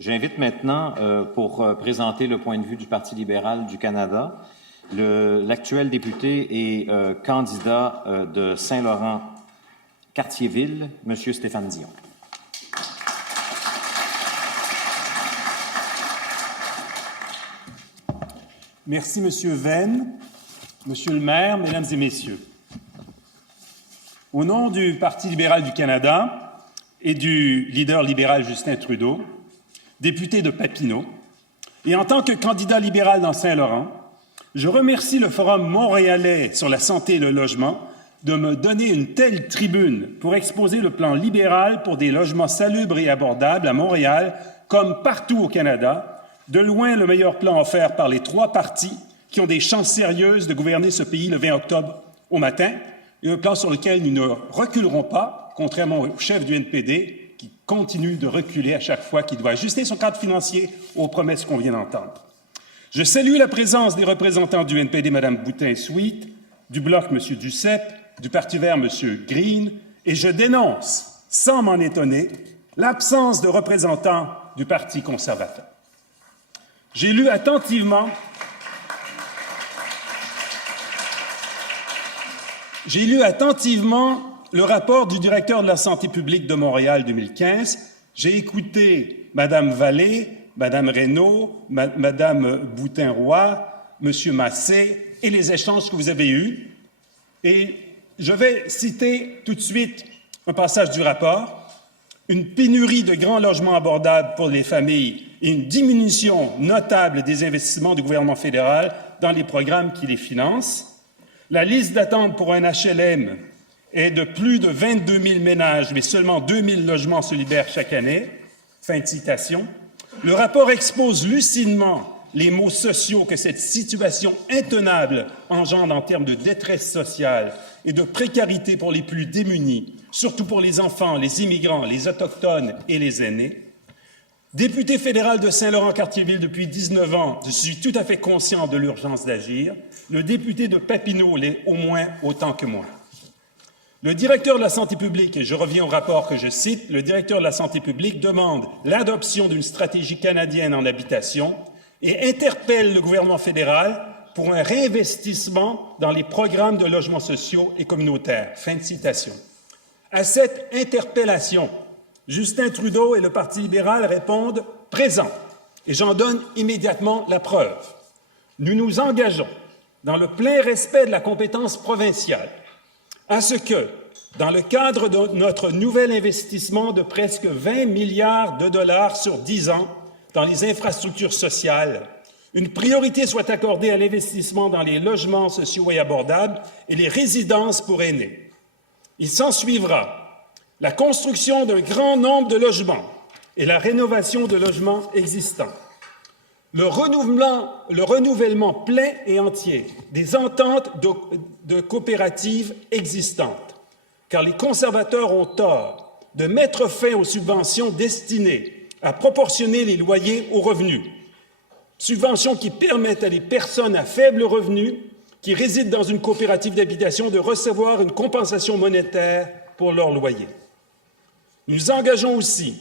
J'invite maintenant, pour présenter le point de vue du Parti libéral du Canada, l'actuel député et candidat de Saint-Laurent-Cartierville, M. Stéphane Dion. Merci, M. Venn. Monsieur le maire, Mesdames et Messieurs, au nom du Parti libéral du Canada et du leader libéral Justin Trudeau, député de Papineau, et en tant que candidat libéral dans Saint-Laurent, je remercie le Forum montréalais sur la santé et le logement de me donner une telle tribune pour exposer le plan libéral pour des logements salubres et abordables à Montréal comme partout au Canada, de loin le meilleur plan offert par les trois partis qui ont des chances sérieuses de gouverner ce pays le 20 octobre au matin, et un plan sur lequel nous ne reculerons pas, contrairement au chef du NPD, qui continue de reculer à chaque fois qu'il doit ajuster son cadre financier aux promesses qu'on vient d'entendre. Je salue la présence des représentants du NPD, Mme Boutin-Sweet, du Bloc, M. Duceppe, du Parti vert, M. Green, et je dénonce, sans m'en étonner, l'absence de représentants du Parti conservateur. J'ai lu attentivement le rapport du directeur de la santé publique de Montréal 2015. J'ai écouté Mme Vallée, Mme Reynaud, Mme Boutin-Roy, M. Massé et les échanges que vous avez eus. Et je vais citer tout de suite un passage du rapport. Une pénurie de grands logements abordables pour les familles et une diminution notable des investissements du gouvernement fédéral dans les programmes qui les financent. La liste d'attente pour un HLM est de plus de 22 000 ménages, mais seulement 2 000 logements se libèrent chaque année. Fin de citation. Le rapport expose lucidement les maux sociaux que cette situation intenable engendre en termes de détresse sociale et de précarité pour les plus démunis, surtout pour les enfants, les immigrants, les autochtones et les aînés. Député fédéral de Saint-Laurent-Cartierville depuis 19 ans, je suis tout à fait conscient de l'urgence d'agir. Le député de Papineau l'est au moins autant que moi. Le directeur de la santé publique, et je reviens au rapport que je cite, le directeur de la santé publique demande l'adoption d'une stratégie canadienne en habitation et interpelle le gouvernement fédéral pour un réinvestissement dans les programmes de logements sociaux et communautaires. Fin de citation. À cette interpellation, Justin Trudeau et le Parti libéral répondent « présent » et j'en donne immédiatement la preuve. Nous nous engageons, dans le plein respect de la compétence provinciale, à ce que, dans le cadre de notre nouvel investissement de presque 20 milliards de dollars sur 10 ans dans les infrastructures sociales, une priorité soit accordée à l'investissement dans les logements sociaux et abordables et les résidences pour aînés. Il s'ensuivra la construction d'un grand nombre de logements et la rénovation de logements existants. Le renouvellement plein et entier des ententes de coopératives existantes, car les conservateurs ont tort de mettre fin aux subventions destinées à proportionner les loyers aux revenus, subventions qui permettent à des personnes à faible revenu qui résident dans une coopérative d'habitation de recevoir une compensation monétaire pour leur loyer. Nous engageons aussi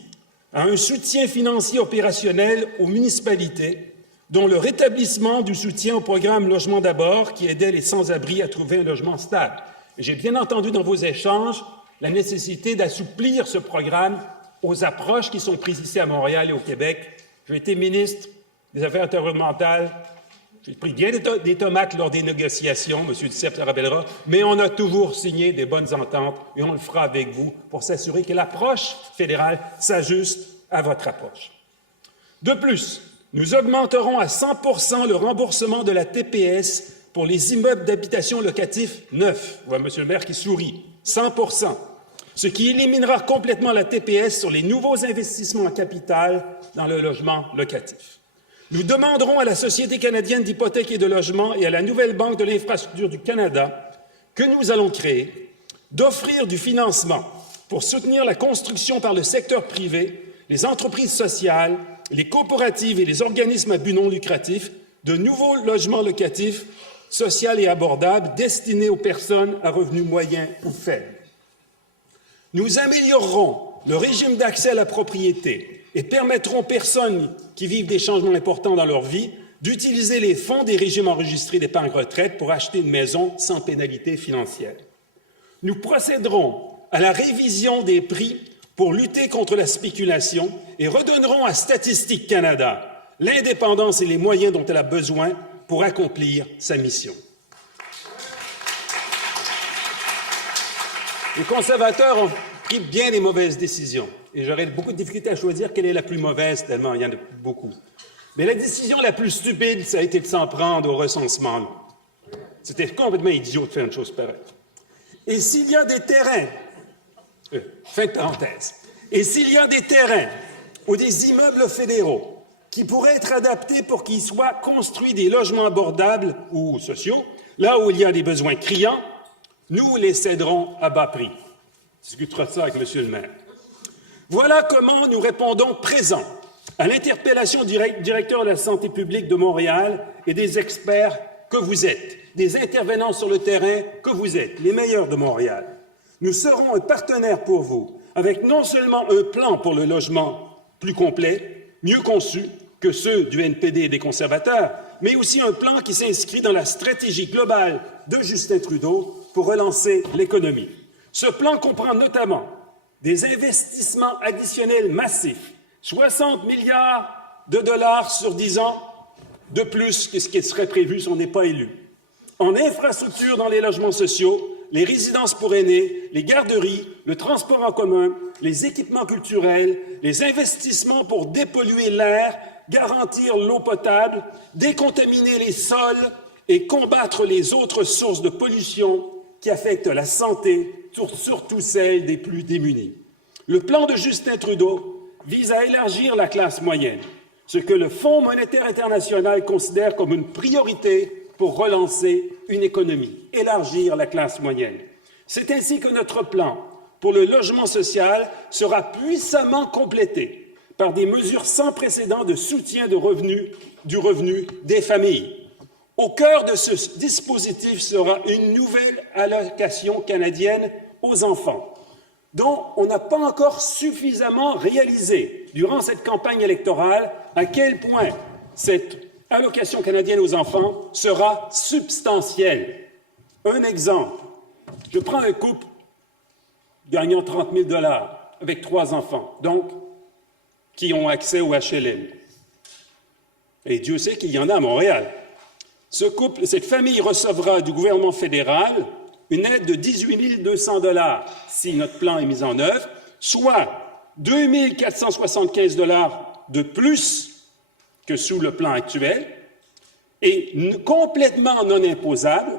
à un soutien financier opérationnel aux municipalités, dont le rétablissement du soutien au programme Logement d'abord qui aidait les sans-abri à trouver un logement stable. J'ai bien entendu dans vos échanges la nécessité d'assouplir ce programme aux approches qui sont prises ici à Montréal et au Québec. J'ai été ministre des Affaires environnementales, j'ai pris bien des tomates lors des négociations, M. Duceppe se rappellera, mais on a toujours signé des bonnes ententes et on le fera avec vous pour s'assurer que l'approche fédérale s'ajuste à votre approche. De plus, nous augmenterons à 100 % le remboursement de la TPS pour les immeubles d'habitation locatifs neufs. Je vois M. le maire qui sourit. 100 %, ce qui éliminera complètement la TPS sur les nouveaux investissements en capital dans le logement locatif. Nous demanderons à la Société canadienne d'hypothèques et de logement et à la nouvelle Banque de l'infrastructure du Canada, que nous allons créer, d'offrir du financement pour soutenir la construction par le secteur privé, les entreprises sociales, les coopératives et les organismes à but non lucratif de nouveaux logements locatifs sociaux et abordables destinés aux personnes à revenus moyens ou faibles. Nous améliorerons le régime d'accès à la propriété et permettront aux personnes qui vivent des changements importants dans leur vie d'utiliser les fonds des régimes enregistrés d'épargne retraite pour acheter une maison sans pénalité financière. Nous procéderons à la révision des prix pour lutter contre la spéculation et redonnerons à Statistique Canada l'indépendance et les moyens dont elle a besoin pour accomplir sa mission. Les conservateurs ont pris bien des mauvaises décisions et j'aurais beaucoup de difficultés à choisir quelle est la plus mauvaise, tellement il y en a beaucoup. Mais la décision la plus stupide, ça a été de s'en prendre au recensement. C'était complètement idiot de faire une chose pareille. Et s'il y a des terrains, fin de parenthèse, et s'il y a des terrains ou des immeubles fédéraux qui pourraient être adaptés pour qu'ils soient construits des logements abordables ou sociaux, là où il y a des besoins criants, nous les céderons à bas prix. On discutera de ça avec M. le maire. Voilà comment nous répondons présent à l'interpellation du directeur de la santé publique de Montréal et des experts que vous êtes, des intervenants sur le terrain que vous êtes, les meilleurs de Montréal. Nous serons un partenaire pour vous, avec non seulement un plan pour le logement plus complet, mieux conçu que ceux du NPD et des conservateurs, mais aussi un plan qui s'inscrit dans la stratégie globale de Justin Trudeau pour relancer l'économie. Ce plan comprend notamment des investissements additionnels massifs, 60 milliards de dollars sur 10 ans, de plus que ce qui serait prévu si on n'est pas élu. En infrastructure dans les logements sociaux, les résidences pour aînés, les garderies, le transport en commun, les équipements culturels, les investissements pour dépolluer l'air, garantir l'eau potable, décontaminer les sols et combattre les autres sources de pollution qui affectent la santé, surtout celle des plus démunis. Le plan de Justin Trudeau vise à élargir la classe moyenne, ce que le Fonds monétaire international considère comme une priorité pour relancer une économie, élargir la classe moyenne. C'est ainsi que notre plan pour le logement social sera puissamment complété par des mesures sans précédent de soutien du revenu des familles. Au cœur de ce dispositif sera une nouvelle allocation canadienne aux enfants, dont on n'a pas encore suffisamment réalisé durant cette campagne électorale à quel point cette allocation canadienne aux enfants sera substantielle. Un exemple, je prends un couple gagnant 30 000 $ avec 3 enfants, donc qui ont accès au HLM. Et Dieu sait qu'il y en a à Montréal. Cette famille recevra du gouvernement fédéral une aide de 18 200 $ si notre plan est mis en œuvre, soit 2 475 $ de plus que sous le plan actuel, et complètement non imposable,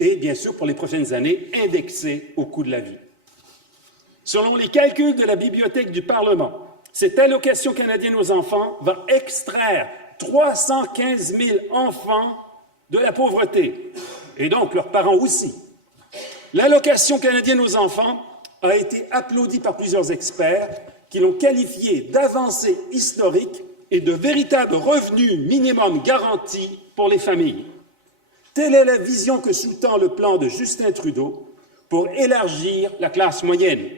et bien sûr, pour les prochaines années, indexé au coût de la vie. Selon les calculs de la Bibliothèque du Parlement, cette allocation canadienne aux enfants va extraire 315 000 enfants de la pauvreté, et donc leurs parents aussi. L'allocation canadienne aux enfants a été applaudie par plusieurs experts qui l'ont qualifiée d'avancée historique et de véritable revenu minimum garanti pour les familles. Telle est la vision que sous-tend le plan de Justin Trudeau pour élargir la classe moyenne.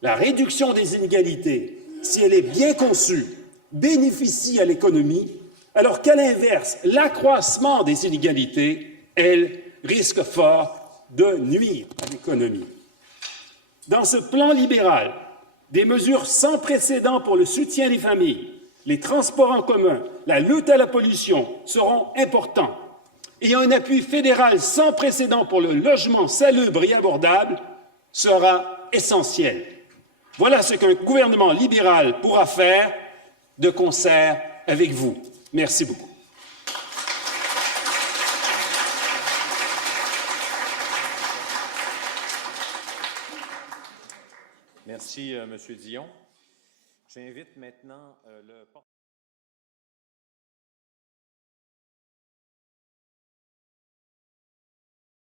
La réduction des inégalités, si elle est bien conçue, bénéficie à l'économie, alors qu'à l'inverse, l'accroissement des inégalités, elle, risque fort de nuire à l'économie. Dans ce plan libéral, des mesures sans précédent pour le soutien des familles, les transports en commun, la lutte à la pollution seront importants. Et un appui fédéral sans précédent pour le logement salubre et abordable sera essentiel. Voilà ce qu'un gouvernement libéral pourra faire de concert avec vous. Merci beaucoup. Merci, M. Dion. J'invite maintenant le